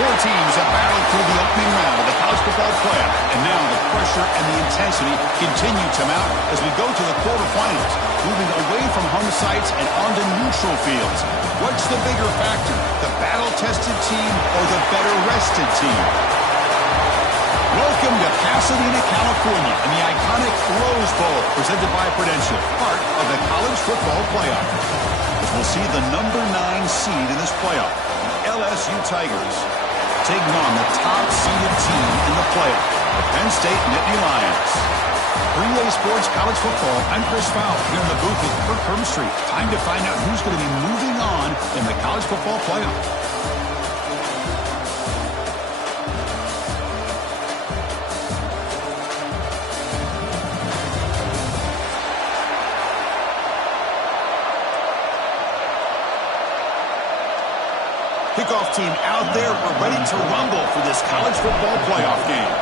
Four teams have battled through the opening round of the college football playoff, and now the pressure and the intensity continue to mount as we go to the quarterfinals, moving away from home sites and onto neutral fields. What's the bigger factor, the battle-tested team or the better-rested team? Welcome to Pasadena, California, and the iconic Rose Bowl, presented by Prudential, part of the college football playoff. We'll see the number 9 seed in this playoff, the LSU Tigers, taking on the top-seeded team in the playoff, the Penn State Nittany Lions. 3A Sports College Football, I'm Chris Fowler, here in the booth with Kirk Herbstreit. Time to find out who's going to be moving on in the college football playoff. Kickoff team out there. We're ready to rumble for this college football playoff game.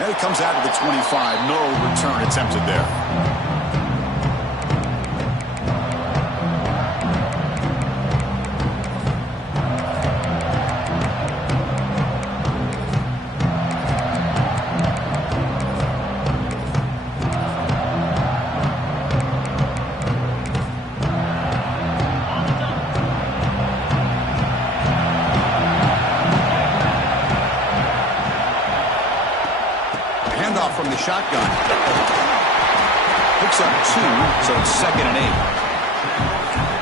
And it comes out to the 25. No return attempted there. From the shotgun. Picks up 2, so it's 2nd and 8.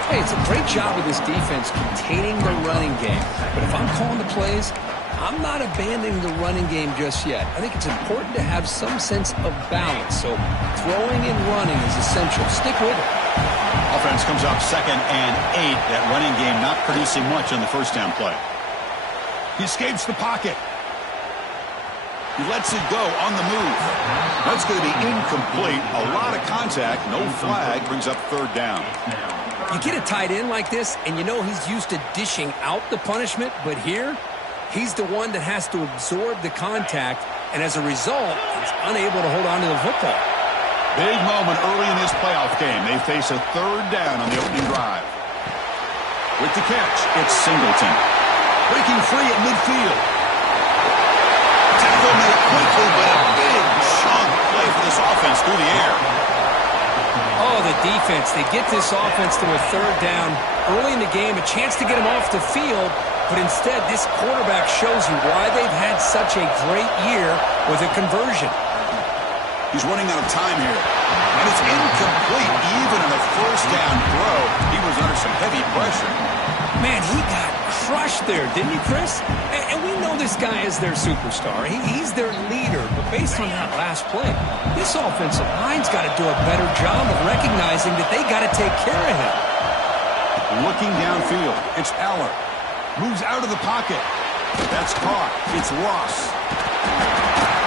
Hey, it's a great job of this defense containing the running game. But if I'm calling the plays, I'm not abandoning the running game just yet. I think it's important to have some sense of balance. So throwing and running is essential. Stick with it. Offense comes up 2nd and 8. That running game not producing much on the first down play. He escapes the pocket. He lets it go on the move. That's going to be incomplete. A lot of contact. No flag. Brings up 3rd down. You get a tight end like this, and you know he's used to dishing out the punishment. But here, he's the one that has to absorb the contact. And as a result, he's unable to hold on to the football. Big moment early in this playoff game. They face a 3rd down on the opening drive. With the catch, it's Singleton. Breaking free at midfield. Tackle made quickly, but a big chunk play for this offense through the air. Oh, the defense. They get this offense to a 3rd down early in the game, a chance to get him off the field, but instead this quarterback shows you why they've had such a great year with a conversion. He's running out of time here, and it's incomplete. Even in the first down throw, he was under some heavy pressure. Man, he got crushed there, didn't he, Chris? And we know this guy is their superstar. He's their leader. But based on that last play, this offensive line's got to do a better job of recognizing that they got to take care of him. Looking downfield, it's Eller. Moves out of the pocket. That's caught. It's Ross.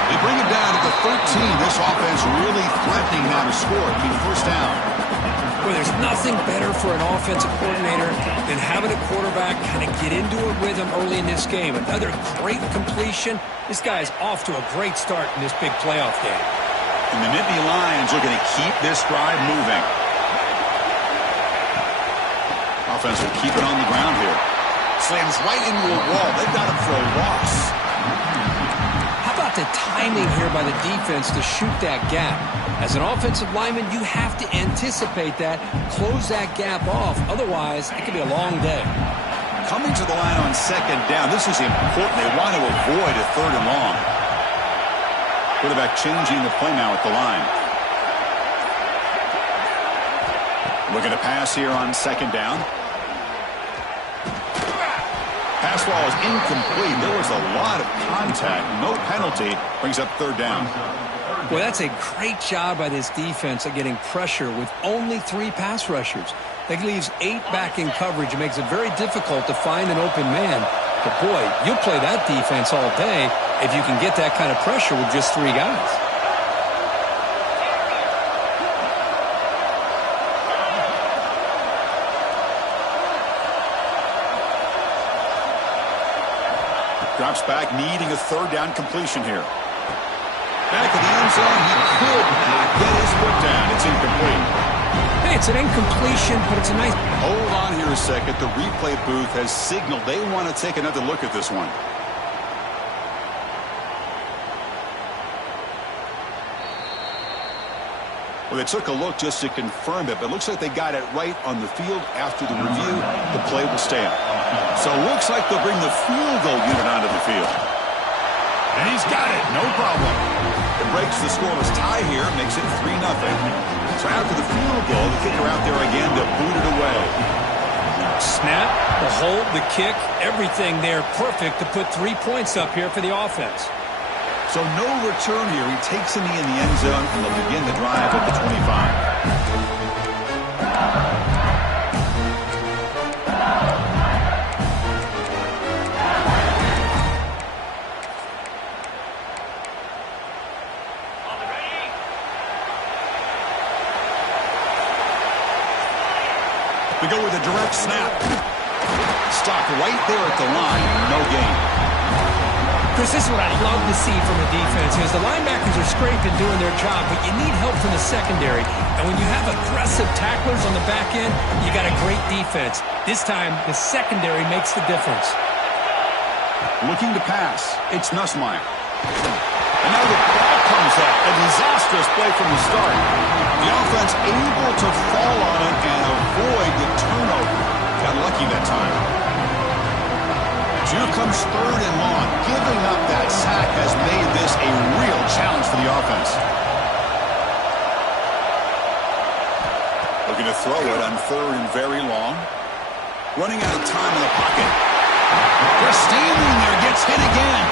They bring it down to the 13. This offense really threatening now to score. It'll be 1st down. Well, there's nothing better for an offensive coordinator than having a quarterback kind of get into a rhythm early in this game. Another great completion. This guy is off to a great start in this big playoff game. And the Nittany Lions looking to keep this drive moving. Offense will keep it on the ground here. Slams right into a wall. They've got him for a loss. How about the timing here by the defense to shoot that gap? As an offensive lineman, you have to anticipate that, close that gap off. Otherwise, it could be a long day. Coming to the line on 2nd down, this is important. They want to avoid a 3rd and long. Quarterback changing the play now at the line. Looking to pass here on 2nd down. Pass ball is incomplete. There was a lot of contact. No penalty. Brings up 3rd down. Well, that's a great job by this defense of getting pressure with only 3 pass rushers. That leaves 8 back in coverage. It makes it very difficult to find an open man. But, boy, you'll play that defense all day if you can get that kind of pressure with just 3 guys. Drops back, needing a 3rd down completion here. Back in the end zone, he could not get his foot down. It's incomplete. Hey, it's an incompletion, but it's a nice... Hold on here a second. The replay booth has signaled they want to take another look at this one. Well, they took a look just to confirm it, but it looks like they got it right on the field. After the review, the play will stand. So it looks like they'll bring the field goal unit onto the field. And he's got it, no problem. It breaks the scoreless tie here, makes it 3-0. So after the field goal, the kicker out there again to boot it away. Snap, the hold, the kick, everything there perfect to put 3 points up here for the offense. So no return here. He takes in the end zone, and they'll begin the drive at the 25. We go with a direct snap. Stopped right there at the line. No gain. Chris, this is what I love to see from a defense is the linebackers are scraping doing their job, but you need help from the secondary. And when you have aggressive tacklers on the back end, you got a great defense. This time, the secondary makes the difference. Looking to pass. It's Nussmeier. And now the ball comes up. A disastrous play from the start. The offense able to fall on it and avoid the turnover. Got lucky that time. Here comes 3rd and long. Giving up that sack has made this a real challenge for the offense. Looking to throw it on 3rd and very long. Running out of time in the pocket. Just standing there, gets hit again.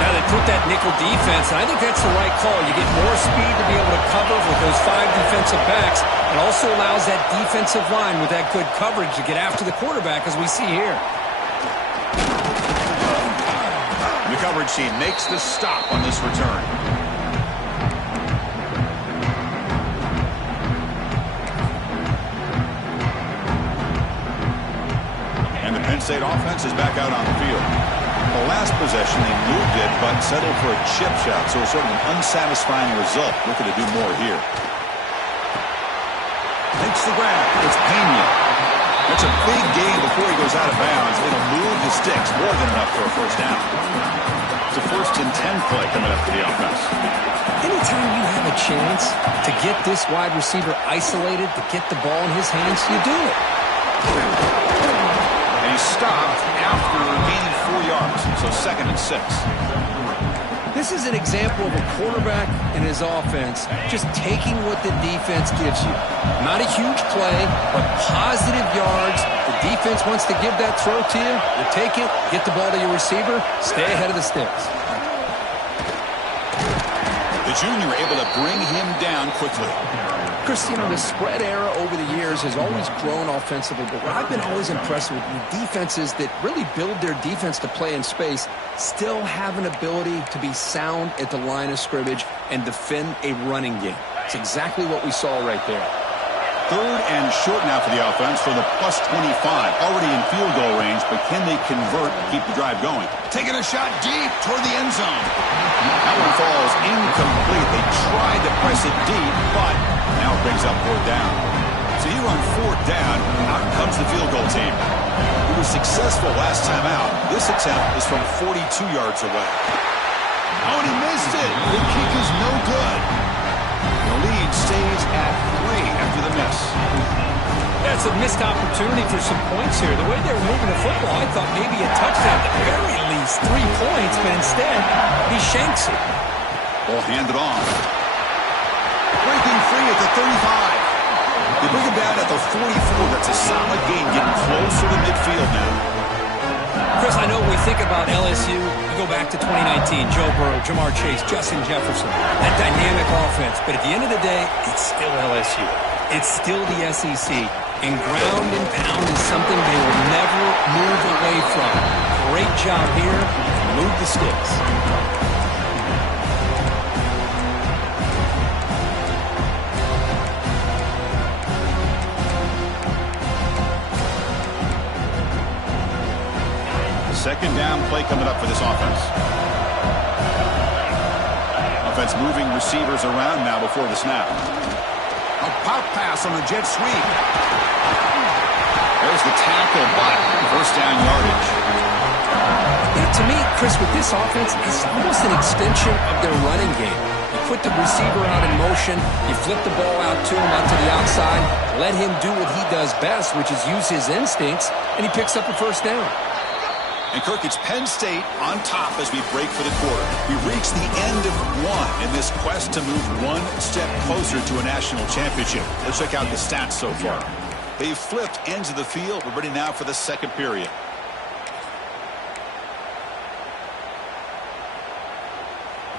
Now they put that nickel defense, and I think that's the right call. You get more speed to be able to cover with those 5 defensive backs. It also allows that defensive line with that good coverage to get after the quarterback, as we see here. The coverage team makes the stop on this return. And the Penn State offense is back out on the field. The last possession, they moved it, but settled for a chip shot, so it's sort of an unsatisfying result. Looking to do more here. Makes the grab. It's Pena. That's a big gain before he goes out of bounds. It'll move the sticks more than enough for a first down. It's a 1st and 10 play coming up for the offense. Anytime you have a chance to get this wide receiver isolated, to get the ball in his hands, you do it. And he stopped after gaining 4 yards, so 2nd and 6. This is an example of a quarterback and his offense just taking what the defense gives you. Not a huge play, but positive yards. The defense wants to give that throw to you. You take it, get the ball to your receiver, stay ahead of the sticks. The junior able to bring him down quickly. Chris, you know, the spread era over the years has always grown offensively, but what I've been always impressed with defenses that really build their defense to play in space still have an ability to be sound at the line of scrimmage and defend a running game. It's exactly what we saw right there. 3rd and short now for the offense from the +25. Already in field goal range, but can they convert and keep the drive going? Taking a shot deep toward the end zone. That one falls incomplete. They tried to press it deep, but now it brings up 4th down. So here on 4th down, out comes the field goal team. It was successful last time out. This attempt is from 42 yards away. Oh, and he missed it. The kick is no good. The lead stays at 3 after the miss. That's a missed opportunity for some points here. The way they were moving the football, I thought maybe a touchdown, at the very least 3 points, but instead, he shanks it. Ball handed off. Breaking free at the 35. They bring him down at the 44. That's a solid gain, getting closer to midfield now. Chris, I know we think about LSU. We go back to 2019, Joe Burrow, Jamar Chase, Justin Jefferson, that dynamic offense. But at the end of the day, it's still LSU. It's still the SEC. And ground and pound is something they will never move away from. Great job here. Move the sticks. Second down play coming up for this offense. Offense moving receivers around now before the snap. A Pop pass on the jet sweep. There's the tackle, but first down yardage. Yeah, to me, Chris, with this offense, it's almost an extension of their running game. You put the receiver out in motion, you flip the ball out to him, out to the outside, let him do what he does best, which is use his instincts, and he picks up a first down. And Kirk, it's Penn State on top as we break for the quarter. We reach the end of one in this quest to move one step closer to a national championship. Let's check out the stats so far. They've flipped ends of the field. We're ready now for the second period.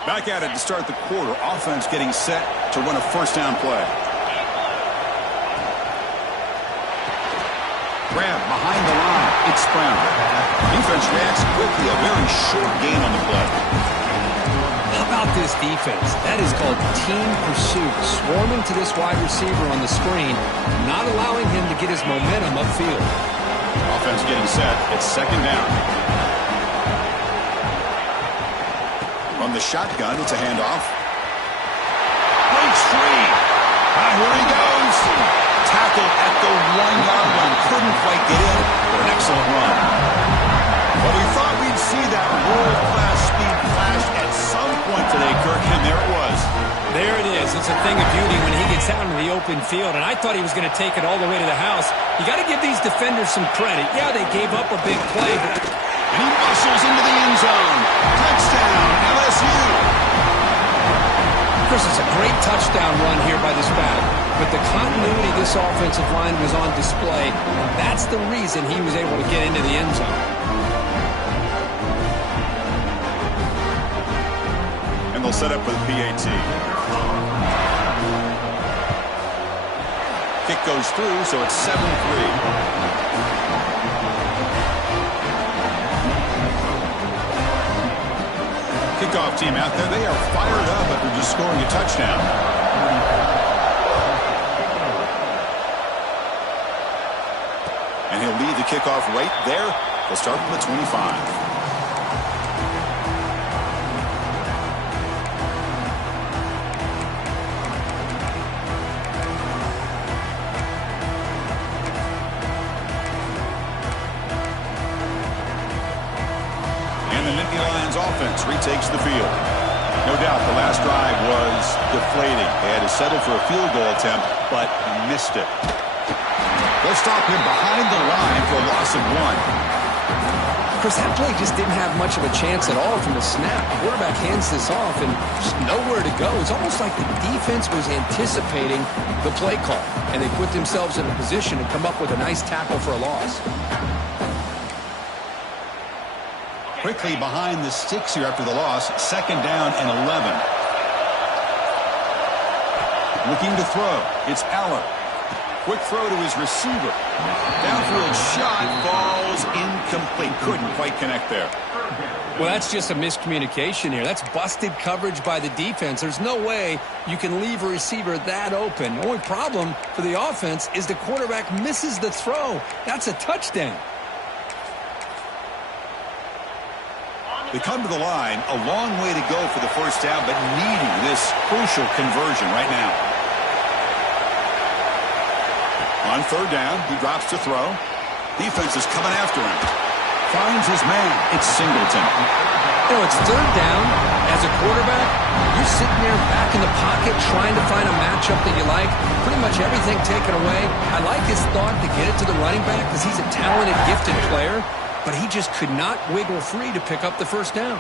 Back at it to start the quarter. Offense getting set to run a first down play. Grab behind the line. It's Brown. Defense reacts quickly. A very short gain on the play. How about this defense? That is called team pursuit. Swarming to this wide receiver on the screen, not allowing him to get his momentum upfield. Offense getting set. It's second down. On the shotgun, it's a handoff. Breaks free. Here he goes. Tackle at the 1-yard line. Couldn't quite get in, but an excellent run. Well, we thought we'd see that world-class speed flash at some point today, Kirk, and there it was. There it is. It's a thing of beauty when he gets out into the open field, and I thought he was going to take it all the way to the house. You got to give these defenders some credit. Yeah, they gave up a big play, but... And he muscles into the end zone. Touchdown, LSU. Chris, it's a great touchdown run here by this back. But the continuity of this offensive line was on display, and that's the reason he was able to get into the end zone. And they'll set up with PAT. Kick goes through, so it's 7-3. Kickoff team out there. They are fired up after just scoring a touchdown. And he'll lead the kickoff right there. They'll start from the 25. Offense retakes the field. No doubt the last drive was deflating. They had to settle for a field goal attempt, but missed it. They'll stop him behind the line for a loss of 1. Chris, that play just didn't have much of a chance at all from the snap. The quarterback hands this off and just nowhere to go. It's almost like the defense was anticipating the play call, and they put themselves in a position to come up with a nice tackle for a loss. Quickly behind the sticks here after the loss. Second down and 11. Looking to throw. It's Aller. Quick throw to his receiver. Downfield shot falls incomplete. Couldn't quite connect there. Well, that's just a miscommunication here. That's busted coverage by the defense. There's no way you can leave a receiver that open. The only problem for the offense is the quarterback misses the throw. That's a touchdown. They come to the line, a long way to go for the first down, but needing this crucial conversion right now. On third down, he drops to throw. Defense is coming after him. Finds his man. It's Singleton. You know, it's third down. As a quarterback, you're sitting there back in the pocket trying to find a matchup that you like. Pretty much everything taken away. I like his thought to get it to the running back because he's a talented, gifted player. But he just could not wiggle free to pick up the first down.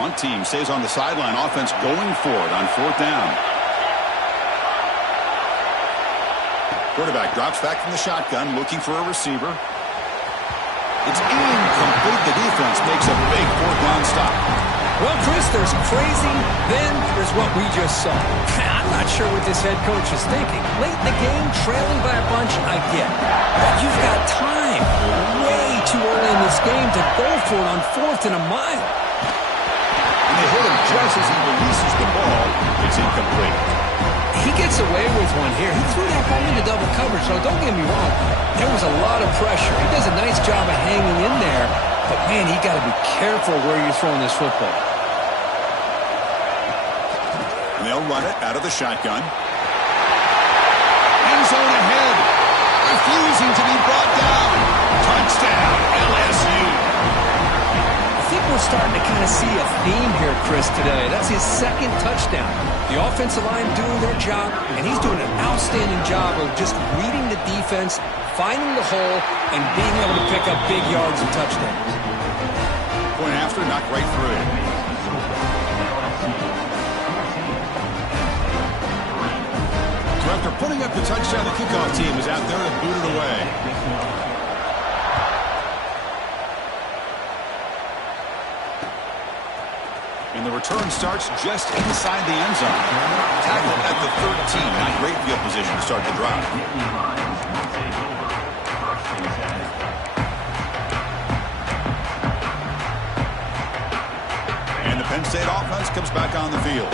One team stays on the sideline. Offense going for it on fourth down. Quarterback drops back from the shotgun, looking for a receiver. It's incomplete. The defense makes a big fourth down stop. Well, Chris, there's crazy, then there's what we just saw. I'm not sure what this head coach is thinking. Late in the game, trailing by a bunch, I get. But you've got time, way too early in this game to go for it on fourth and a mile. And they hit him just as he releases the ball. It's incomplete. He gets away with one here. He threw that ball into double coverage, so don't get me wrong. There was a lot of pressure. He does a nice job of hanging in there. But, man, you got to be careful where you're throwing this football. And they'll run it out of the shotgun. refusing to be brought down. Touchdown, LSU. I think we're starting to kind of see a theme here, Chris, today. That's his second touchdown. The offensive line doing their job, and he's doing an outstanding job of just reading the defense, finding the hole, and being able to pick up big yards and touchdowns. Point after, knocked right through it. So after putting up the touchdown, the kickoff team is out there to boot it away. And the return starts just inside the end zone. Tackle at the 13. Not great field position to start the drive. And the Penn State offense comes back on the field.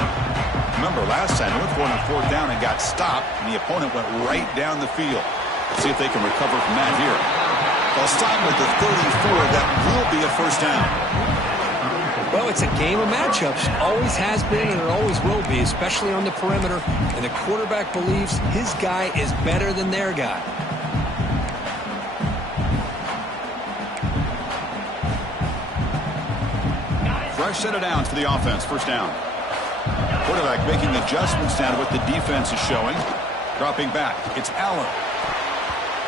Remember, last time they went for it on fourth down and got stopped, and the opponent went right down the field. Let's see if they can recover from that here. They'll stop with the 34. That will be a first down. Well, it's a game of matchups. Always has been and it always will be, especially on the perimeter. And the quarterback believes his guy is better than their guy. Fresh set of downs for the offense. First down. Quarterback making adjustments now to what the defense is showing. Dropping back. It's Allen.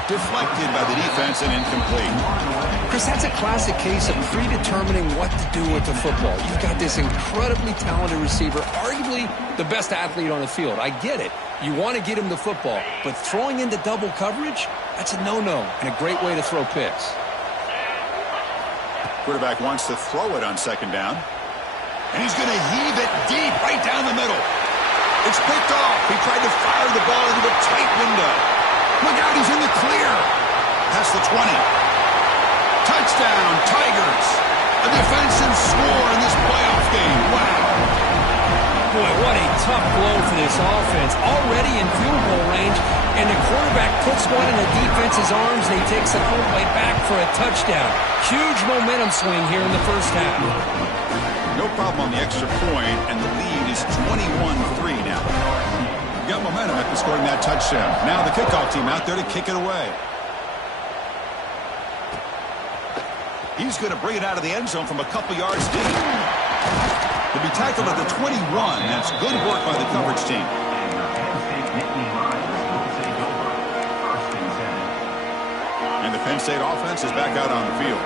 Deflected by the defense and incomplete. Chris, that's a classic case of predetermining what to do with the football. You've got this incredibly talented receiver, arguably the best athlete on the field. I get it. You want to get him the football, but throwing into double coverage, that's a no-no and a great way to throw picks. Quarterback wants to throw it on second down. And he's going to heave it deep right down the middle. It's picked off. He tried to fire the ball into a tight window. Look out, he's in the clear. Past the 20. Touchdown, Tigers. A defensive score in this playoff game. Wow. Boy, what a tough blow for this offense. Already in field goal range, and the quarterback puts one in the defense's arms, and he takes it all the way back for a touchdown. Huge momentum swing here in the first half. No problem on the extra point, and the lead is 21-3 now. Got momentum after scoring that touchdown. Now the kickoff team out there to kick it away. He's going to bring it out of the end zone from a couple yards deep. He'll be tackled at the 21. That's good work by the coverage team. And the Penn State offense is back out on the field.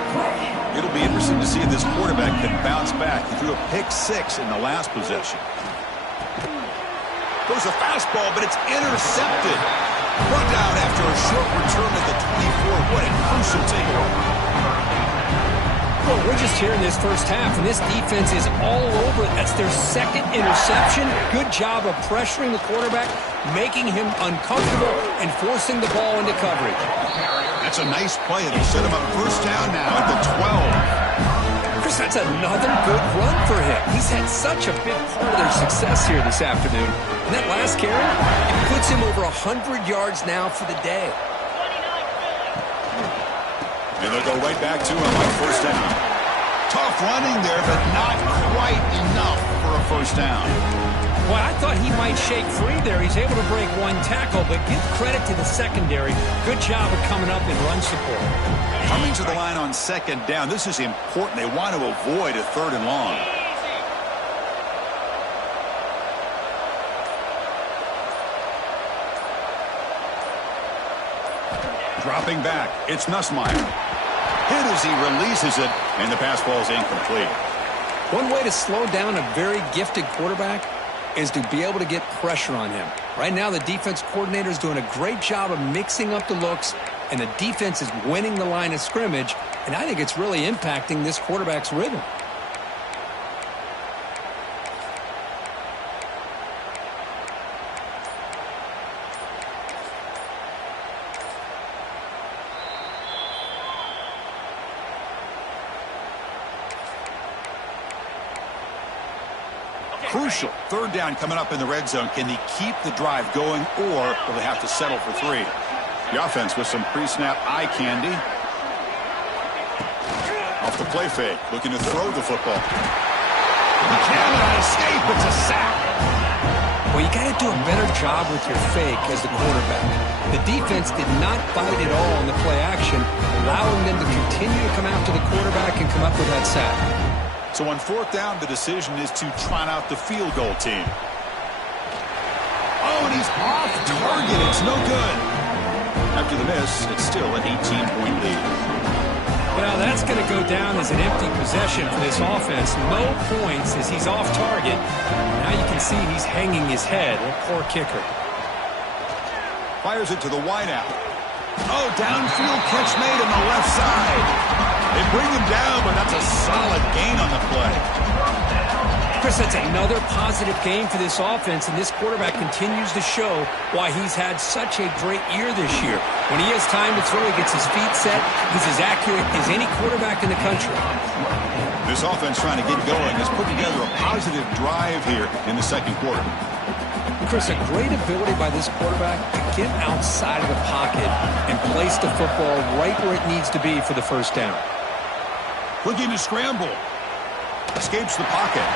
It'll be interesting to see if this quarterback can bounce back. He threw a pick-6 in the last possession. Goes a fastball, but it's intercepted. Brought down after a short return at the 24. What a crucial takeover. Well, we're just here in this first half, and this defense is all over. That's their second interception. Good job of pressuring the quarterback, making him uncomfortable, and forcing the ball into coverage. That's a nice play. It'll set him up first down now at the 12. Chris, that's another good run for him. He's had such a big part of their success here this afternoon. And that last carry, it puts him over 100 yards now for the day. And they'll go right back to him on first down. Tough running there, but not quite enough for a first down. Well, I thought he might shake free there. He's able to break one tackle, but give credit to the secondary. Good job of coming up in run support. Coming to the line on second down. This is important. They want to avoid a third and long. Dropping back. It's Nussmeier. Hit as he releases it, and the pass ball is incomplete. One way to slow down a very gifted quarterback is to be able to get pressure on him. Right now, the defense coordinator is doing a great job of mixing up the looks, and the defense is winning the line of scrimmage, and I think it's really impacting this quarterback's rhythm. Crucial. Third down coming up in the red zone. Can they keep the drive going, or will they have to settle for 3? The offense with some pre-snap eye candy. Off the play fake. Looking to throw the football. He cannot escape. It's a sack. Well, you got to do a better job with your fake as the quarterback. The defense did not bite at all on the play action, allowing them to continue to come after the quarterback and come up with that sack. So on fourth down, the decision is to trot out the field goal team. Oh, and he's off target. It's no good. After the miss, it's still an 18-point lead. Well, that's going to go down as an empty possession for this offense. No points as he's off target. Now you can see he's hanging his head. What poor kicker. Fires it to the wideout. Oh, downfield catch made on the left side. They bring him down, but that's a solid gain on the play. Chris, that's another positive game for this offense, and this quarterback continues to show why he's had such a great year this year. When he has time to throw, he gets his feet set. He's as accurate as any quarterback in the country. This offense trying to get going has put together a positive drive here in the second quarter. Chris, a great ability by this quarterback to get outside of the pocket and place the football right where it needs to be for the first down. Looking to scramble. Escapes the pocket.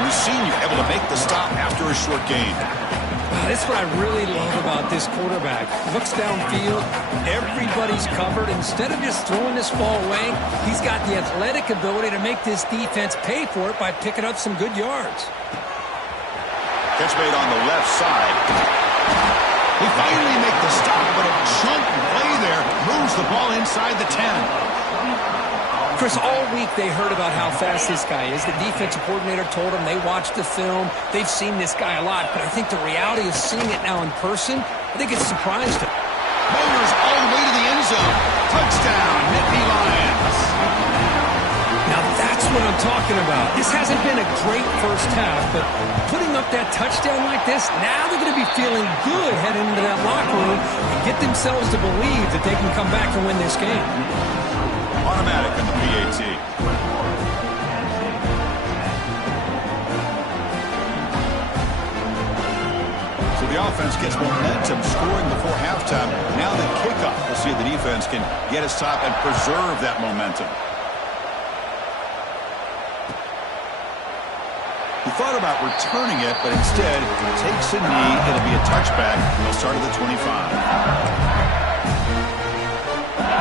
And the senior able to make the stop after a short gain. Wow, that's what I really love about this quarterback. Looks downfield, everybody's covered. Instead of just throwing this ball away, he's got the athletic ability to make this defense pay for it by picking up some good yards. Catch made on the left side. He finally make the stop, but a chunk play there moves the ball inside the 10. Chris, all week they heard about how fast this guy is. The defensive coordinator told them they watched the film. They've seen this guy a lot, but I think the reality of seeing it now in person, I think it's surprised him. Motors all the way to the end zone. Touchdown, Nittany Lions. Now that's what I'm talking about. This hasn't been a great first half, but putting up that touchdown like this, now they're going to be feeling good heading into that locker room and get themselves to believe that they can come back and win this game. Automatic on the PAT. So the offense gets momentum scoring before halftime. Now the kickoff. We'll see if the defense can get a stop and preserve that momentum. He thought about returning it, but instead takes a knee. It'll be a touchback. They'll start at the 25.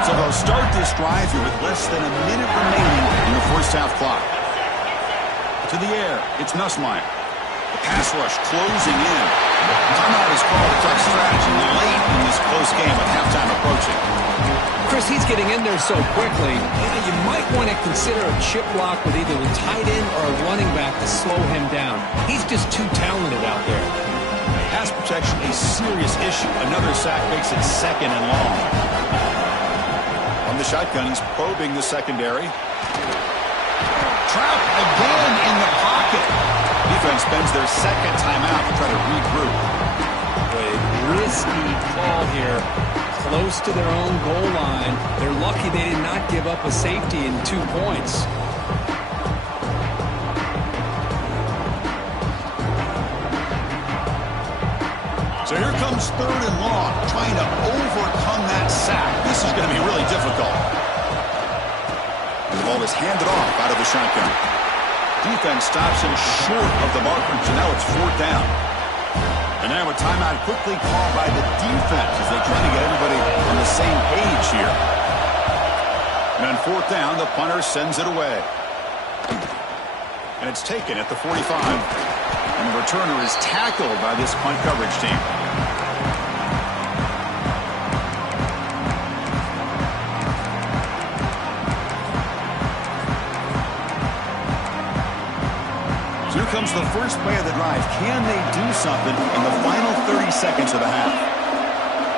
So they'll start this drive here with less than a minute remaining in the first half clock. To the air, it's Nussmeier. The pass rush closing in. Timeout is called. A tough strategy late in this close game with halftime approaching. Chris, he's getting in there so quickly. You might want to consider a chip block with either the tight end or a running back to slow him down. He's just too talented out there. Pass protection a serious issue. Another sack makes it second and long. On the shotgun, he's probing the secondary. Trout again in the pocket. Defense spends their second timeout to try to regroup. A risky call here. Close to their own goal line. They're lucky they did not give up a safety in 2 points. So here comes third and long, trying to overcome that sack. This is going to be really difficult. And the ball is handed off out of the shotgun. Defense stops him short of the marker, so now it's fourth down. And now a timeout quickly called by the defense as they try to get everybody on the same page here. And on fourth down, the punter sends it away. And it's taken at the 45. And the returner is tackled by this punt coverage team. So here comes the first play of the drive. Can they do something in the final 30 seconds of the half?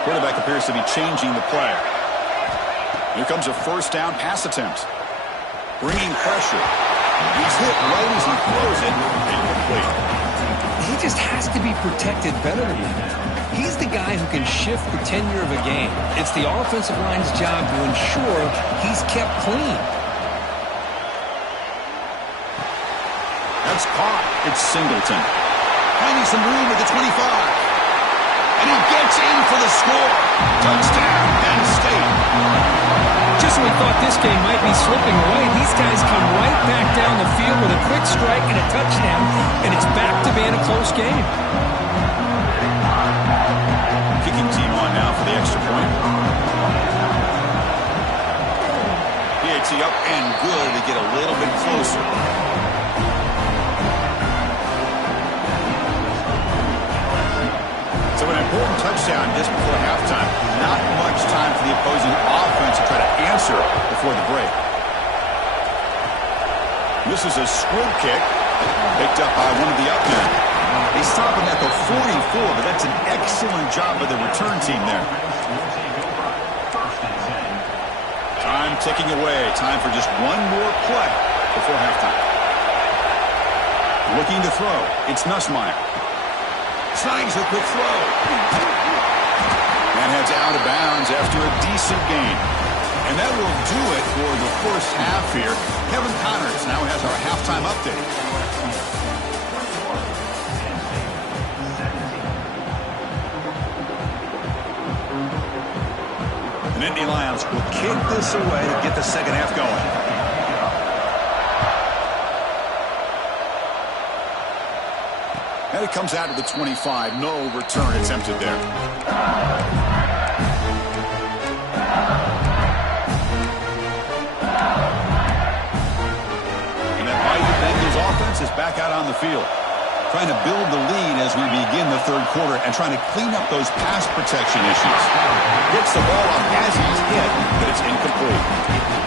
Quarterback appears to be changing the play. Here comes a first down pass attempt. Bringing pressure. He's hit right as he throws it. Incomplete. He just has to be protected better than that. He's the guy who can shift the tenure of a game. It's the offensive line's job to ensure he's kept clean. That's caught. It's Singleton. Finding some room at the 25. And he gets in for the score. Touchdown, Penn State. Just when we thought this game might be slipping away, these guys come right back down the field with a quick strike and a touchdown, and it's back to being a close game. Kicking team on now for the extra point. PAT up and good to get a little bit closer. So an important touchdown just before halftime. Not much time for the opposing offense to try to answer before the break. This is a squib kick. Picked up by one of the up men. They stop him at the 44, but that's an excellent job by the return team there. Time ticking away. Time for just one more play before halftime. Looking to throw. It's Nussmeier. Slides a quick throw. And heads out of bounds after a decent gain. And that will do it for the first half here. Kevin Connors now has our halftime update. The Nittany Lions will kick this away to get the second half going. And it comes out to the 25. No return attempted there. And that mighty Bengals offense is back out on the field. Trying to build the lead as we begin the third quarter and trying to clean up those pass protection issues. Gets the ball off as he's hit, but it's incomplete.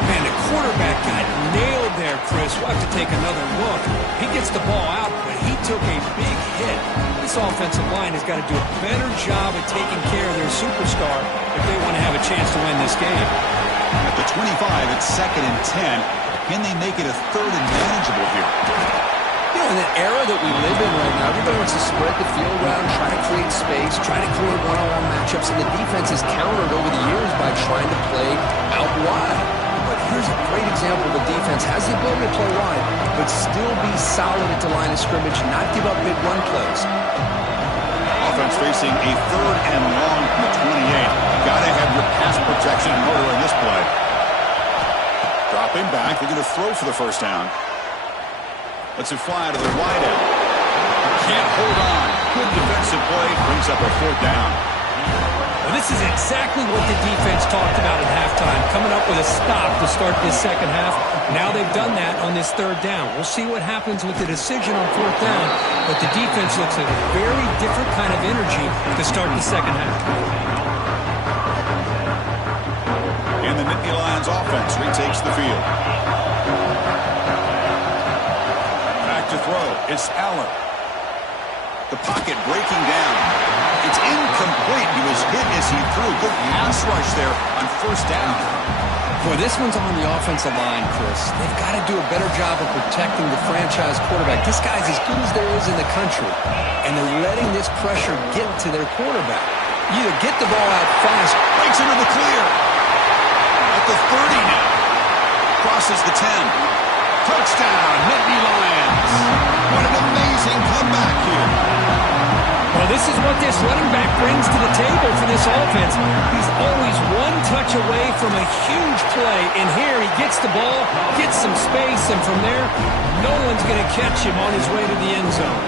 Man, the quarterback got nailed there, Chris. We'll have to take another look. He gets the ball out, but he took a big hit. This offensive line has got to do a better job at taking care of their superstar if they want to have a chance to win this game. At the 25, it's 2nd and 10. Can they make it a third and manageable here? You know, in the era that we live in right now, everybody wants to spread the field around, try to create space, try to create one-on-one matchups, and the defense has countered over the years by trying to play out wide. But here's a great example. The defense has the ability to play wide, but still be solid at the line of scrimmage, not give up big run plays. Offense facing a third and long from the 28. Got to have your pass protection in order in this play. Dropping back. They're going to throw for the first down. Lets it fly to the wide out. Can't hold on. Good defensive play. Brings up a 4th down. Well, this is exactly what the defense talked about at halftime, coming up with a stop to start this second half. Now they've done that on this 3rd down. We'll see what happens with the decision on 4th down, but the defense looks like a very different kind of energy to start the second half. And the Nittany Lions offense retakes the field. To throw. It's Allen. The pocket breaking down. It's incomplete. He was hit as he threw. Good pass rush there on 1st down. Boy, this one's on the offensive line, Chris. They've got to do a better job of protecting the franchise quarterback. This guy's as good as there is in the country, and they're letting this pressure get to their quarterback. Either get the ball out fast. Breaks into the clear. At the 30 now. Crosses the 10. Touchdown, Nittany Lions. What an amazing comeback here. Well, this is what this running back brings to the table for this offense. He's always one touch away from a huge play, and here he gets the ball, gets some space, and from there, no one's going to catch him on his way to the end zone.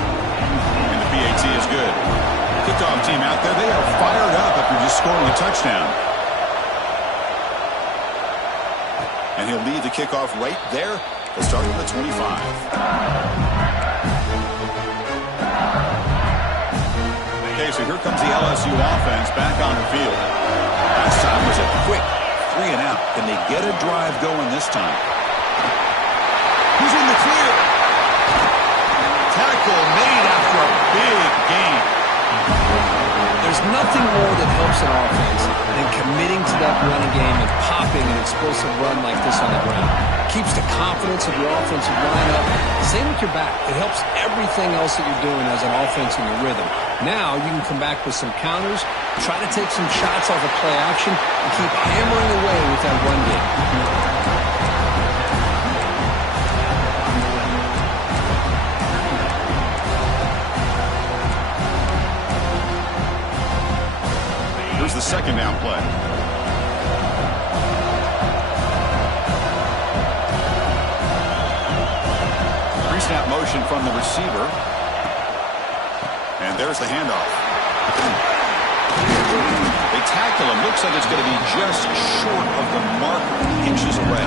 And the PAT is good. Kickoff team out there, they are fired up after just scoring a touchdown. And he'll lead the kickoff right there. They'll start from the 25. Okay, so here comes the LSU offense back on the field. Last time was a quick 3 and out. Can they get a drive going this time? Who's in the clear? Tackle made after a big gain. There's nothing more that helps an offense than committing to that running game and popping an explosive run like this on the ground. Keeps the confidence of your offensive line up. Same with your back. It helps everything else that you're doing as an offense in your rhythm. Now you can come back with some counters, try to take some shots off of play action, and keep hammering away with that run game. Here's the 2nd down play. Pre-snap motion from the receiver. And there's the handoff. tackle him. Looks like it's going to be just short of the marker, inches away.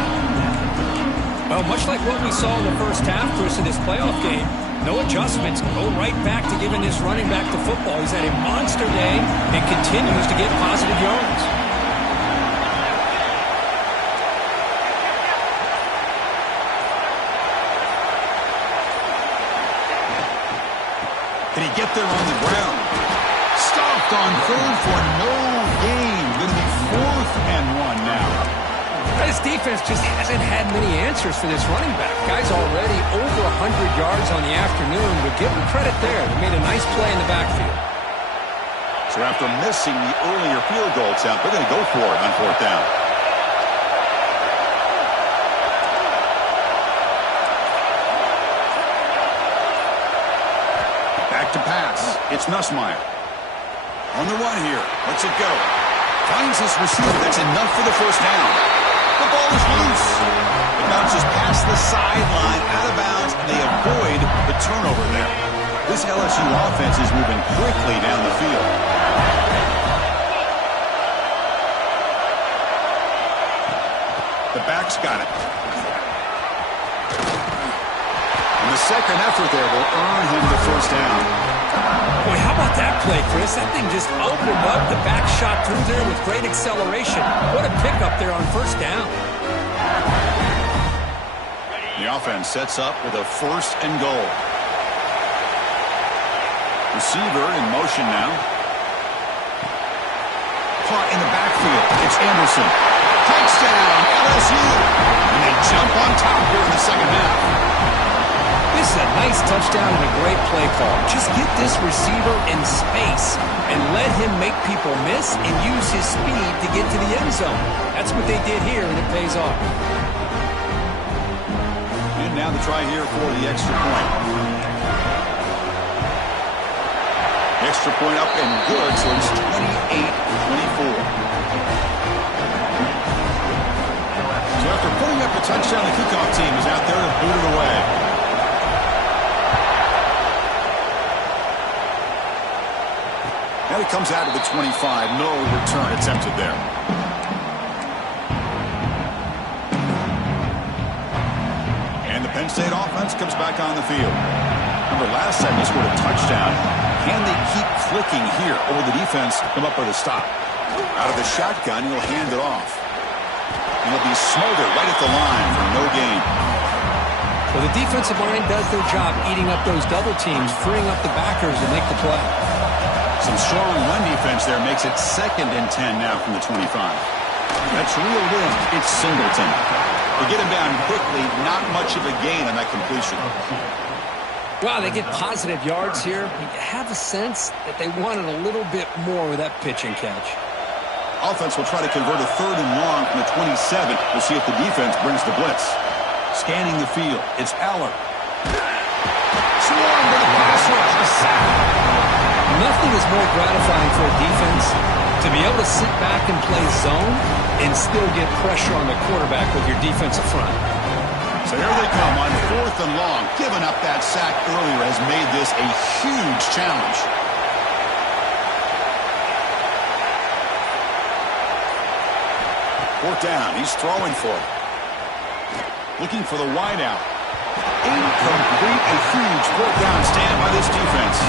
Well, much like what we saw in the first half, Chris, in this playoff game, no adjustments. Go right back to giving this running back to football. He's had a monster day and continues to get positive yards. Can he get there on the ground? Stopped on third for no gain. Going to be 4th and 1 now. This defense just hasn't had many answers for this running back. Guy's already over 100 yards on the afternoon, but give him credit there. They made a nice play in the backfield. So after missing the earlier field goal attempt, they're going to go for it on 4th down. Back to pass. It's Nussmeier. On the run here. Lets it go. Finds his receiver. That's enough for the first down. The ball is loose. It bounces past the sideline, out of bounds, and they avoid the turnover there. This LSU offense is moving quickly down the field. The back's got it. And the second effort there will earn him the first down. Boy, how about that play, Chris? That thing just opened up. The back shot through there with great acceleration. What a pickup there on first down. The offense sets up with a 1st and goal. Receiver in motion now. Caught in the backfield. It's Anderson. Touchdown, LSU. And they jump on top here in the second half. This is a nice touchdown and a great play call. Just get this receiver in space and let him make people miss and use his speed to get to the end zone. That's what they did here, and it pays off. And now the try here for the extra point. The extra point up and good, so it's 28-24. So after putting up a touchdown, the kickoff team is out there to boot it away. Now he comes out of the 25. No return attempted there. And the Penn State offense comes back on the field. Remember, last time they scored a touchdown. Can they keep clicking here, or will the defense come up with a stop? Out of the shotgun, he'll hand it off. And it'll be Smolder right at the line for no gain. Well, the defensive line does their job eating up those double teams, freeing up the backers to make the play. Some strong run defense there makes it 2nd and 10 now from the 25. That's reeled in. It's Singleton. They get him down quickly. Not much of a gain on that completion. Wow, they get positive yards here. You have a sense that they wanted a little bit more with that pitch and catch. Offense will try to convert a 3rd and long from the 27. We'll see if the defense brings the blitz. Scanning the field. It's Aller. Swarm to the pass rush. A sack. Nothing is more gratifying for a defense to be able to sit back and play zone and still get pressure on the quarterback with your defensive front. So here they come on 4th and long. Giving up that sack earlier has made this a huge challenge. Fourth down. He's throwing for it. Looking for the wideout. Incomplete. A huge 4th down stand by this defense.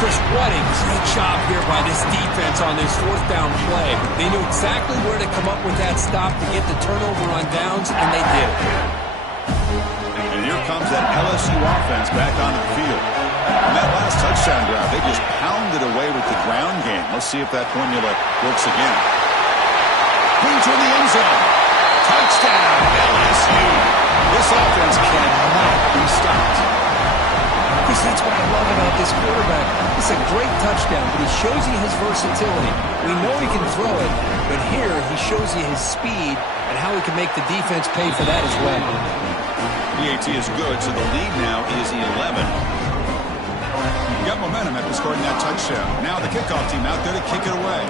Chris, what a great job here by this defense on this 4th down play. They knew exactly where to come up with that stop to get the turnover on downs, and they did. And here comes that LSU offense back onto the field. On that last touchdown drive, they just pounded away with the ground game. Let's see if that formula works again. Into the end zone. Touchdown, LSU. This offense cannot be stopped. Chris, that's what I love about this quarterback. It's a great touchdown, but he shows you his versatility. We know he can throw it, but here he shows you his speed and how he can make the defense pay for that as well. PAT is good, so the lead now is 11. You got momentum after scoring that touchdown. Now the kickoff team out there to kick it away.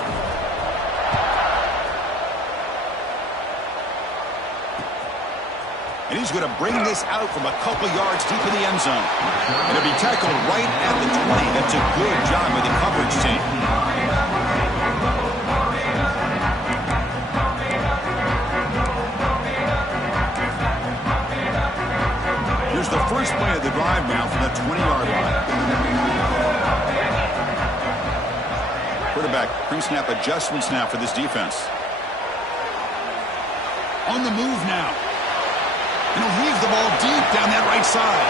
And he's going to bring this out from a couple yards deep in the end zone. And it'll be tackled right at the 20. That's a good job by the coverage team. drive now from the 20-yard line. Quarterback pre-snap adjustments now for this defense. On the move now. And he'll heave the ball deep down that right side.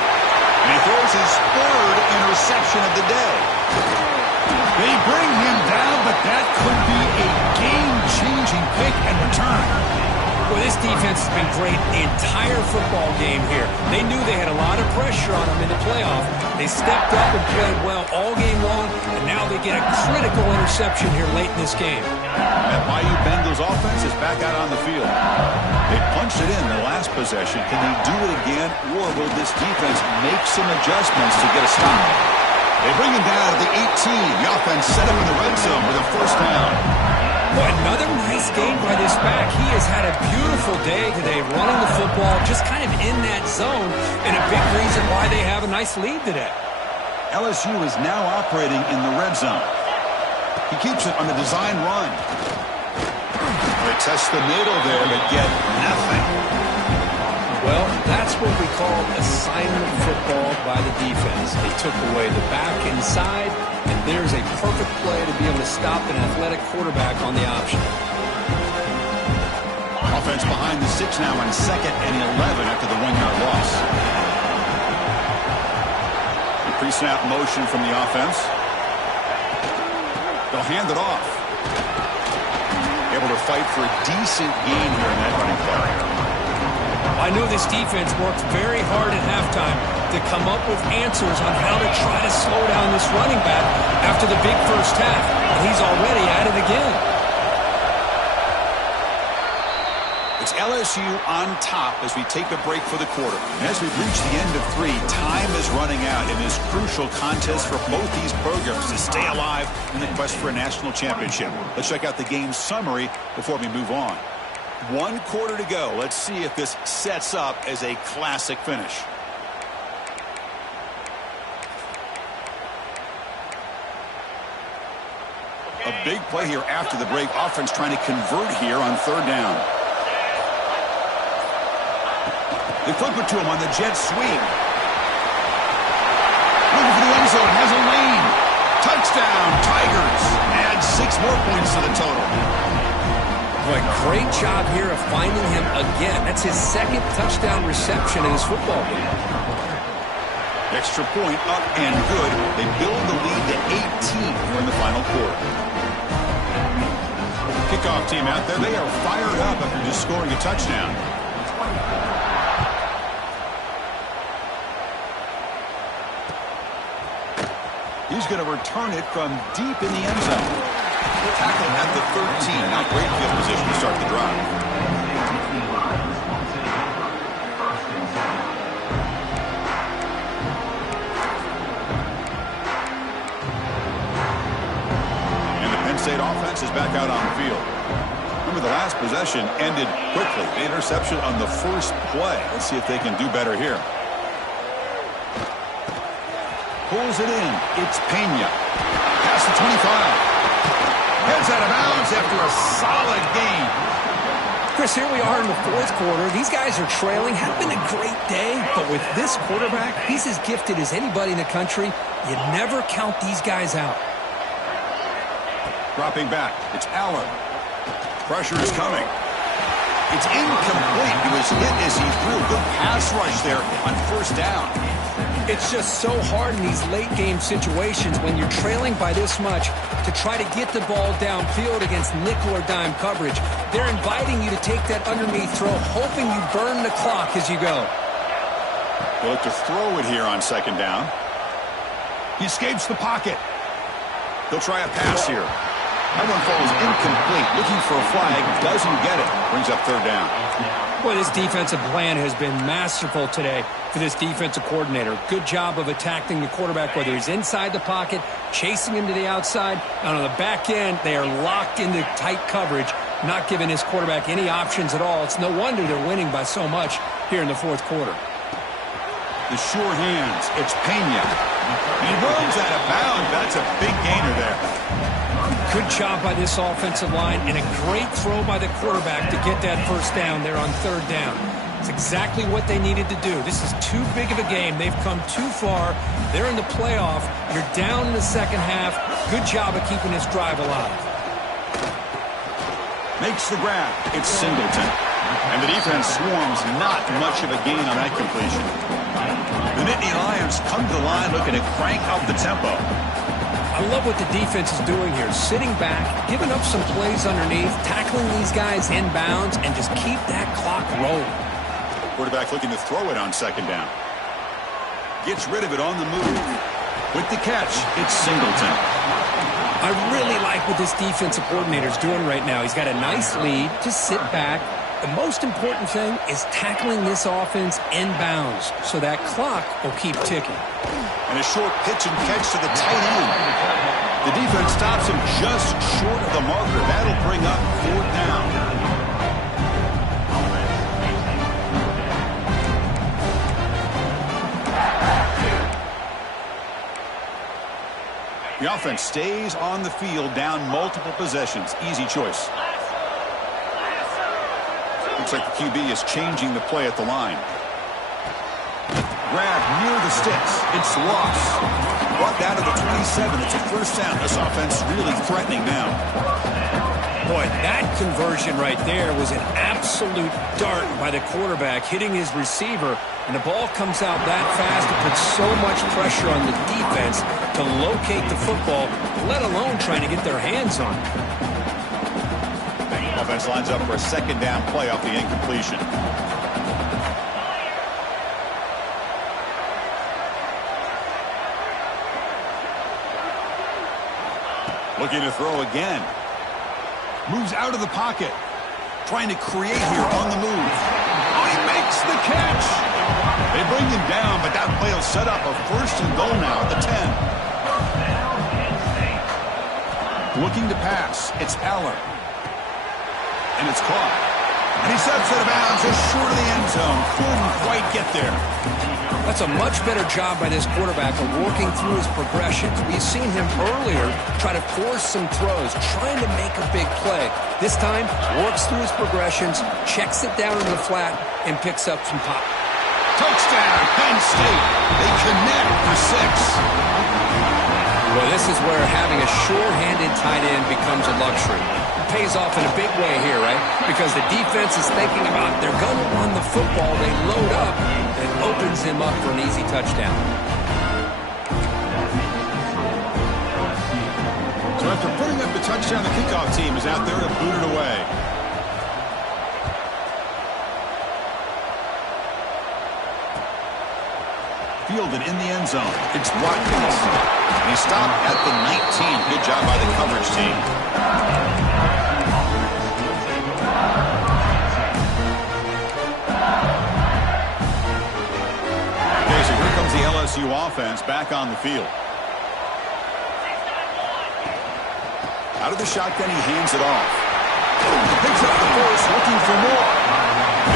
And he throws his third interception of the day. They bring him down, but that could be a game-changing pick and return. Well, this defense has been great the entire football game here. They knew they had a lot of pressure on them in the playoff. They stepped up and played well all game long, and now they get a critical interception here late in this game. That Bayou Bengals offense is back out on the field. They punched it in the last possession. Can they do it again, or will this defense make some adjustments to get a stop? They bring him down at the 18. The offense set up in the red zone with a first down. Boy, another nice game by this back. He has had a beautiful day today running the football, just kind of in that zone, and a big reason why they have a nice lead today. LSU is now operating in the red zone. He keeps it on the design run. They test the middle there, but get nothing. Well, that's what we call assignment football by the defense. They took away the back inside, and there's a perfect play to be able to stop an athletic quarterback on the option. Offense behind the 6 now on 2nd and 11 after the 1-yard loss. The pre-snap motion from the offense. They'll hand it off. Able to fight for a decent gain here in that running play. I knew this defense worked very hard at halftime to come up with answers on how to try to slow down this running back after the big first half. And he's already at it again. It's LSU on top as we take a break for the quarter. And as we've reached the end of 3, time is running out in this crucial contest for both these programs to stay alive in the quest for a national championship. Let's check out the game summary before we move on. 1 quarter to go. Let's see if this sets up as a classic finish. A big play here after the break. Offense trying to convert here on 3rd down. They flip it to him on the jet sweep. Looking for the end zone. Has a lane. Touchdown, Tigers. Add 6 more points to the total. Boy, great job here of finding him again. That's his 2nd touchdown reception in his football game. Extra point up and good. They build the lead to 18 here in the final quarter. Kickoff team out there. They are fired up after just scoring a touchdown. He's going to return it from deep in the end zone. Tackle at the 13. Now great field position to start the drive. And the Penn State offense is back out on the field. Remember, the last possession ended quickly. The interception on the first play. Let's see if they can do better here. Pulls it in. It's Pena. Past the 25. Heads out of bounds after a solid game. Chris, here we are in the 4th quarter. These guys are trailing. Had been a great day, but with this quarterback, he's as gifted as anybody in the country. You never count these guys out. Dropping back. It's Allen. Pressure is coming. It's incomplete. He was hit as he threw a good pass rush there on 1st down. It's just so hard in these late-game situations when you're trailing by this much to try to get the ball downfield against nickel or dime coverage. They're inviting you to take that underneath throw, hoping you burn the clock as you go. They'll look to throw it here on 2nd down. He escapes the pocket. He'll try a pass here. That one falls incomplete. Looking for a flag. Doesn't get it. Brings up 3rd down. Boy, this defensive plan has been masterful today for this defensive coordinator. Good job of attacking the quarterback, whether he's inside the pocket, chasing him to the outside. And on the back end, they are locked into tight coverage, not giving his quarterback any options at all. It's no wonder they're winning by so much here in the 4th quarter. The sure hands. It's Pena. He runs out of bounds. That's a big gainer there. Good job by this offensive line and a great throw by the quarterback to get that 1st down there on 3rd down. It's exactly what they needed to do. This is too big of a game. They've come too far. They're in the playoff. You're down in the second half. Good job of keeping this drive alive. Makes the grab. It's Singleton. And the defense swarms, not much of a gain on that completion. The Nittany Lions come to the line looking to crank up the tempo. I love what the defense is doing here. Sitting back, giving up some plays underneath, tackling these guys inbounds, and just keep that clock rolling. Quarterback looking to throw it on second down. Gets rid of it on the move. With the catch, it's Singleton. I really like what this defensive coordinator is doing right now. He's got a nice lead. Just sit back. The most important thing is tackling this offense inbounds so that clock will keep ticking. And a short pitch and catch to the tight end. The defense stops him just short of the marker. That'll bring up fourth down. The offense stays on the field, down multiple possessions. Easy choice. Looks like the QB is changing the play at the line. Grab near the sticks. It's lost. Brought down to the 27. It's a first down. This offense really threatening now. Boy, that conversion right there was an absolute dart by the quarterback, hitting his receiver, and the ball comes out that fast. It puts so much pressure on the defense to locate the football, let alone trying to get their hands on it. Offense lines up for a second down play off the incompletion. Looking to throw again. Moves out of the pocket. Trying to create here on the move. Oh, he makes the catch. They bring him down, but that play will set up a first and goal now at the 10. Looking to pass. It's Aller. And it's caught. And he steps out of bounds just short of the end zone. Couldn't quite get there. That's a much better job by this quarterback of working through his progressions. We've seen him earlier try to force some throws, trying to make a big play. This time, works through his progressions, checks it down in the flat, and picks up some pop. Touchdown, Penn State. They connect for 6. Well, this is where having a sure-handed tight end becomes a luxury. It pays off in a big way here, right? Because the defense is thinking about they're going to run the football. They load up. It opens him up for an easy touchdown. So after putting up the touchdown, the kickoff team is out there to boot it away. Fielded in the end zone. It's Watkins. And he stopped at the 19. Good job by the coverage team. Okay, so here comes the LSU offense back on the field. Out of the shotgun, he hands it off. Picks up the first, looking for more.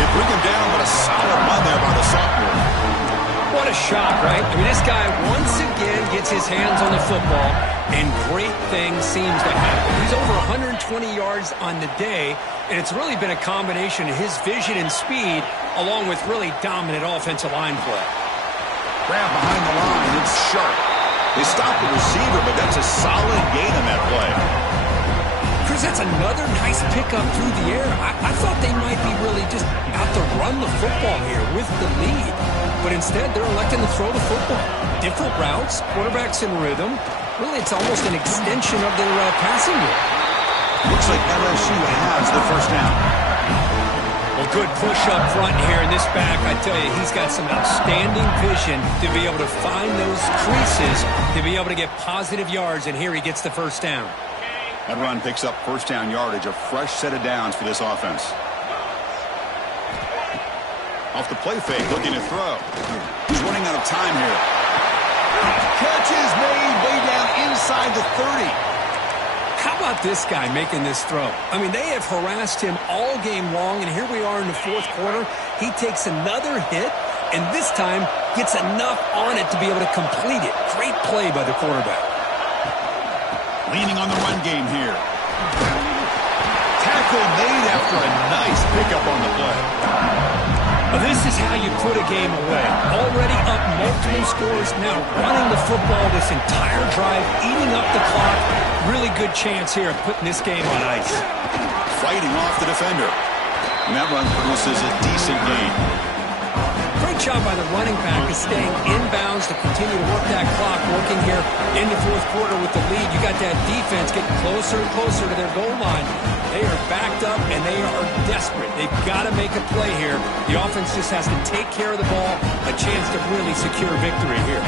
They bring him down, but a solid run there by the sophomore. What a shot, right? I mean, this guy once again gets his hands on the football, and great things seems to happen. He's over 120 yards on the day, and it's really been a combination of his vision and speed, along with really dominant offensive line play. Grab behind the line, it's sharp. They stop the receiver, but that's a solid gain on that play. Chris, that's another nice pickup through the air. I thought they might be really just out to run the football here with the lead. But instead, they're electing to throw the football. Different routes, quarterbacks in rhythm. Really, it's almost an extension of their passing game. Looks like LSU has the first down. Well, good push up front here in this back. I tell you, he's got some outstanding vision to be able to find those creases, to be able to get positive yards, and here he gets the first down. That run picks up first down yardage, a fresh set of downs for this offense. Off the play fake, looking to throw. He's running out of time here. Catch is made way down inside the 30. How about this guy making this throw? I mean, they have harassed him all game long, and here we are in the fourth quarter. He takes another hit, and this time gets enough on it to be able to complete it. Great play by the quarterback. Leaning on the run game here. Tackle made after a nice pickup on the play. Well, this is how you put a game away. Already up multiple scores, now running the football this entire drive, eating up the clock. Really good chance here of putting this game on ice. Fighting off the defender. And that run produces a decent gain. Great job by the running back is staying inbounds to continue to work that clock, working here in the fourth quarter with the lead. You got that defense getting closer and closer to their goal line. They are backed up, and they are desperate. They've got to make a play here. The offense just has to take care of the ball, a chance to really secure victory here.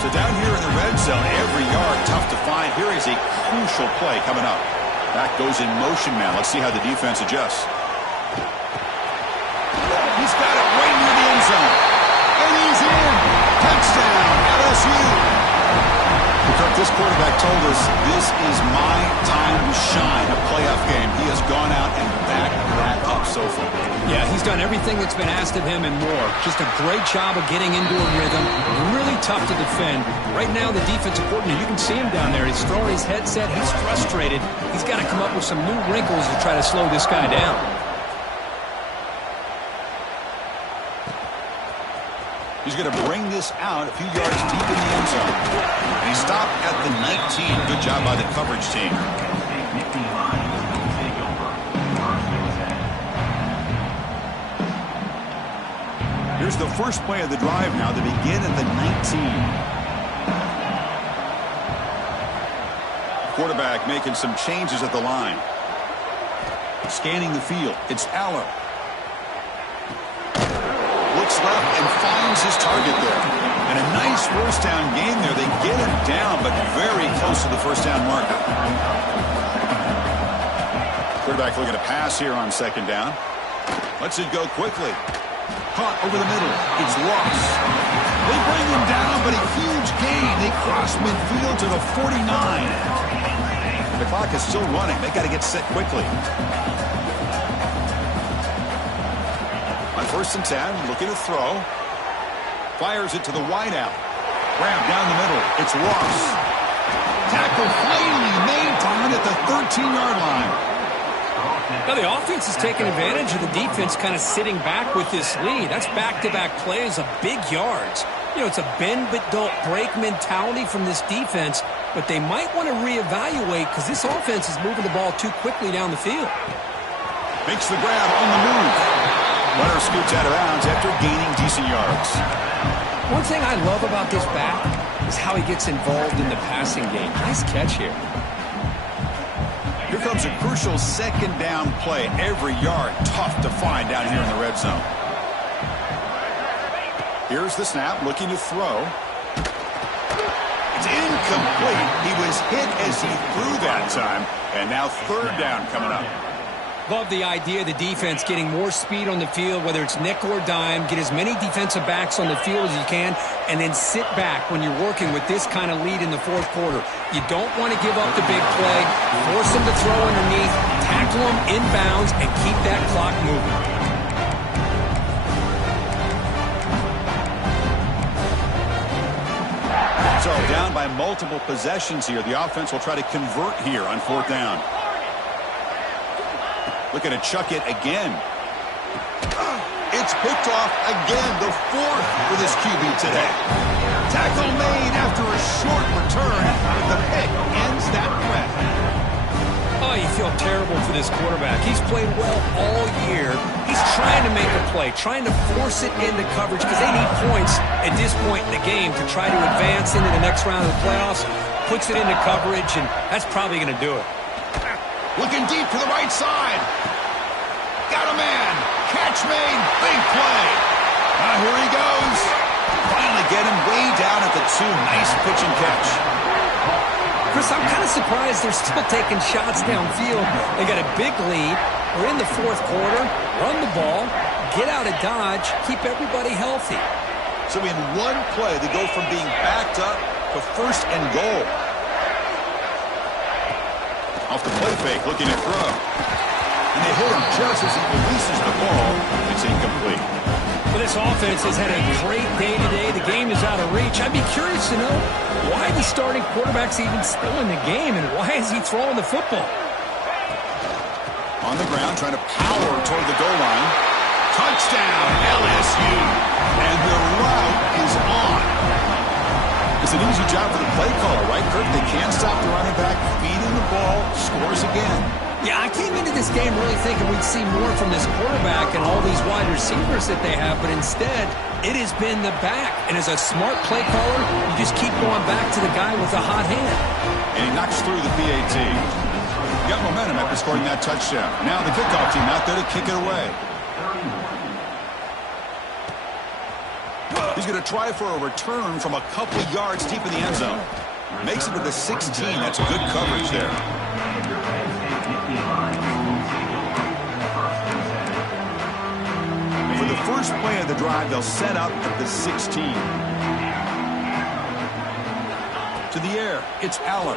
So down here in the red zone, every yard tough to find. Here is a crucial play coming up. Back goes in motion now. Let's see how the defense adjusts. He's got it right near the end zone. And he's in. Touchdown, LSU. Kirk, this quarterback told us this is my time to shine, a playoff game. He has gone out and backed that up so far. Yeah, he's done everything that's been asked of him and more. Just a great job of getting into a rhythm. Really tough to defend. Right now, the defensive coordinator, you can see him down there. He's throwing his headset. He's frustrated. He's got to come up with some new wrinkles to try to slow this guy down. He's going to bring this out a few yards deep in the end zone. And he stopped at the 19. Good job by the coverage team. Here's the first play of the drive now. They begin at the 19. Quarterback making some changes at the line. Scanning the field. It's Aller. Left and finds his target there. And a nice first down gain there. They get him down, but very close to the first down marker. Quarterback looking to pass here on second down. Lets it go quickly. Caught over the middle. It's Ross. They bring him down, but a huge gain. They cross midfield to the 49. The clock is still running. They got to get set quickly. First and 10, looking to throw. Fires it to the wideout. Grab down the middle. It's Ross. Tackle finally made down at the 13-yard line. Now the offense is taking advantage of the defense kind of sitting back with this lead. That's back-to-back plays of big yards. You know, it's a bend but don't break mentality from this defense, but they might want to reevaluate because this offense is moving the ball too quickly down the field. Makes the grab on the move. Runner scoots out of bounds after gaining decent yards. One thing I love about this back is how he gets involved in the passing game. Nice catch here. Here comes a crucial second down play. Every yard tough to find down here in the red zone. Here's the snap, looking to throw. It's incomplete. He was hit as he threw that time. And now third down coming up. Love the idea of the defense getting more speed on the field, whether it's nickel or dime. Get as many defensive backs on the field as you can, and then sit back when you're working with this kind of lead in the fourth quarter. You don't want to give up the big play. Force them to throw underneath, tackle them inbounds, and keep that clock moving. So down by multiple possessions here. The offense will try to convert here on fourth down. Looking to chuck it again. It's picked off again, the fourth for this QB today. Tackle made after a short return, but the pick ends that threat. Oh, you feel terrible for this quarterback. He's played well all year. He's trying to make a play, trying to force it into coverage because they need points at this point in the game to try to advance into the next round of the playoffs. Puts it into coverage, and that's probably going to do it. Looking deep to the right side. Got a man. Catch made. Big play. Here he goes. Finally get him way down at the 2. Nice pitch and catch. Chris, I'm kind of surprised they're still taking shots downfield. They got a big lead. We're in the fourth quarter. Run the ball. Get out of Dodge. Keep everybody healthy. So in one play, they go from being backed up to first and goal. Off the play fake, looking to throw. And they hit him just as he releases the ball. It's incomplete. Well, this offense has had a great day today. The game is out of reach. I'd be curious to know why the starting quarterback's even still in the game and why is he throwing the football? On the ground, trying to power toward the goal line. Touchdown, It's an easy job for the play caller, right, Kirk? They can't stop the running back, feeding the ball, scores again. Yeah, I came into this game really thinking we'd see more from this quarterback and all these wide receivers that they have, but instead, it has been the back. And as a smart play caller, you just keep going back to the guy with the hot hand. And he knocks through the PAT. Got momentum after scoring that touchdown. Now the kickoff team out there to kick it away. He's going to try for a return from a couple yards deep in the end zone. Makes it to the 16. That's good coverage there. For the first play of the drive, they'll set up at the 16. To the air, it's Allen.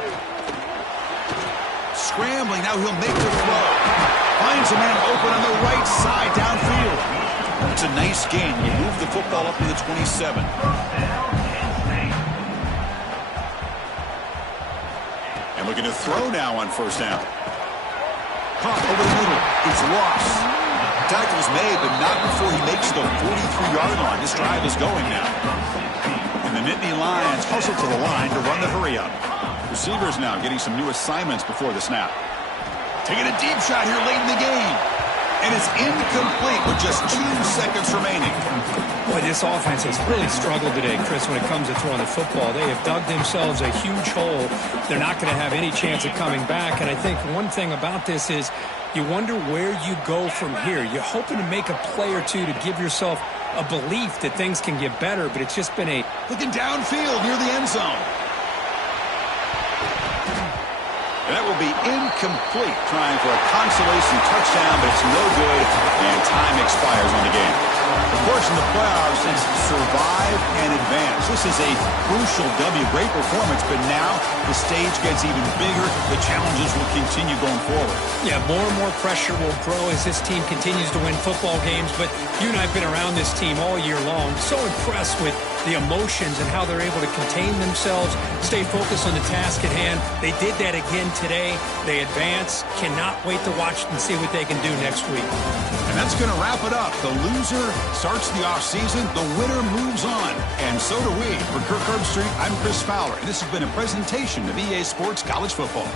Scrambling, now he'll make the throw. Finds a man open on the right side downfield. It's a nice gain. You move the football up to the 27. And looking to throw now on first down. Caught over the middle. It's lost. Tackle's made, but not before he makes the 43-yard line. This drive is going now. And the Nittany Lions hustle to the line to run the hurry-up. Receivers now getting some new assignments before the snap. Taking a deep shot here late in the game. And it's incomplete with just 2 seconds remaining. Boy, this offense has really struggled today, Chris, when it comes to throwing the football. They have dug themselves a huge hole. They're not going to have any chance of coming back. And I think one thing about this is you wonder where you go from here. You're hoping to make a play or two to give yourself a belief that things can get better, but it's just been a... Looking downfield near the end zone. And that will be incomplete, trying for a consolation touchdown, but it's no good, and time expires on the game. Of course, in the playoffs, it's survive and advance. This is a crucial W. Great performance, but now the stage gets even bigger. The challenges will continue going forward. Yeah, more and more pressure will grow as this team continues to win football games, but you and I have been around this team all year long. So impressed with the emotions and how they're able to contain themselves, stay focused on the task at hand. They did that again today. They advance. Cannot wait to watch and see what they can do next week. And that's going to wrap it up. The loser starts the offseason. The winner moves on. And so do we. For Kirk Herbstreit, I'm Chris Fowler. And this has been a presentation of EA Sports College Football.